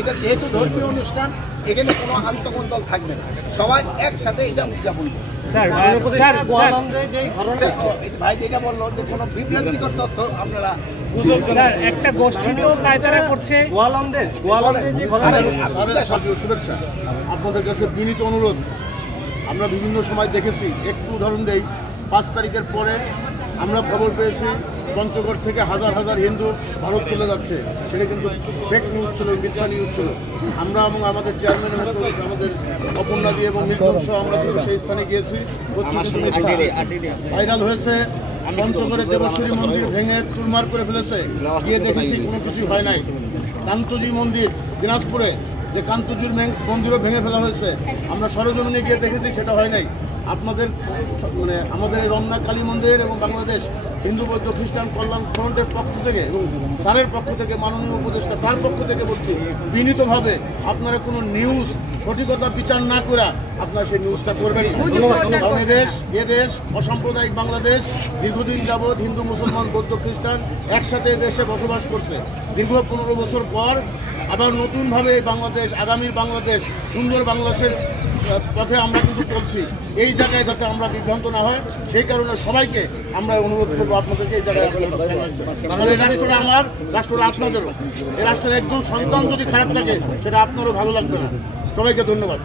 এটা যেহেতু ধর্মীয় অনুষ্ঠান, এখানে কোনো আন্তঃকন্দল থাকবে না, সবাই একসাথে এটা উদযাপন করবে। ভাই যেটা বললো যে কোনো বিভ্রান্তিকর তথ্য আপনারা একটা গোষ্ঠী তো পায়তারা করছে। শুভেচ্ছা, আপনাদের কাছে বিনীত অনুরোধ। আমরা বিভিন্ন সময় দেখেছি, একটু উদাহরণ দেই, 5 তারিখের পরে আমরা খবর পেয়েছি পঞ্চগড় থেকে হাজার হাজার হিন্দু ভারত চলে যাচ্ছে। সেটা কিন্তু ফেক নিউজ ছিল, মিথ্যা নিউজ ছিল। আমরা এবং আমাদের চেয়ারম্যান আমাদের অপর্ণা দিয়ে এবং নির্দোষ আমরা কিন্তু সেই স্থানে গিয়েছি, ভাইরাল হয়েছে। পঞ্চগড়ে দেবশ্বরী মন্দির ভেঙে চুরমার করে ফেলেছে, গিয়ে দেখেছি কোনো কিছুই হয় নাই। কান্তজি মন্দির দিনাজপুরে, যে কান্তজির মন্দিরও ভেঙে ফেলা হয়েছে, আমরা সরজমিনে গিয়ে দেখেছি, সেটা হয় নাই। আপনাদের মানে আমাদের এই রমনা কালী মন্দির এবং বাংলাদেশ হিন্দু বৌদ্ধ খ্রিস্টান কল্যাণ ফ্রন্টের পক্ষ থেকে এবং স্যারের পক্ষ থেকে, মাননীয় উপদেষ্টা তার পক্ষ থেকে বলছি বিনীতভাবে, আপনারা কোনো নিউজ সঠিকতা বিচার না করে আপনারা সেই নিউজটা করবেন। কারণ এদেশ অসাম্প্রদায়িক বাংলাদেশ, দীর্ঘদিন যাবৎ হিন্দু মুসলমান বৌদ্ধ খ্রিস্টান একসাথে দেশে বসবাস করছে। দীর্ঘ 15 বছর পর আবার নতুনভাবে বাংলাদেশ, আগামীর বাংলাদেশ, সুন্দর বাংলাদেশের পথে আমরা কিন্তু চলছি। এই জায়গায় যাতে আমরা বিভ্রান্ত না হয়, সেই কারণে সবাইকে আমরা অনুরোধ করবো আপনাদেরকে এই জায়গায় আপনারা এই রাষ্ট্রটা আমার, রাষ্ট্রটা আপনাদেরও। এই রাষ্ট্রের একজন সন্তান যদি খারাপ থাকে, সেটা আপনারও ভালো লাগবে না। সবাইকে ধন্যবাদ।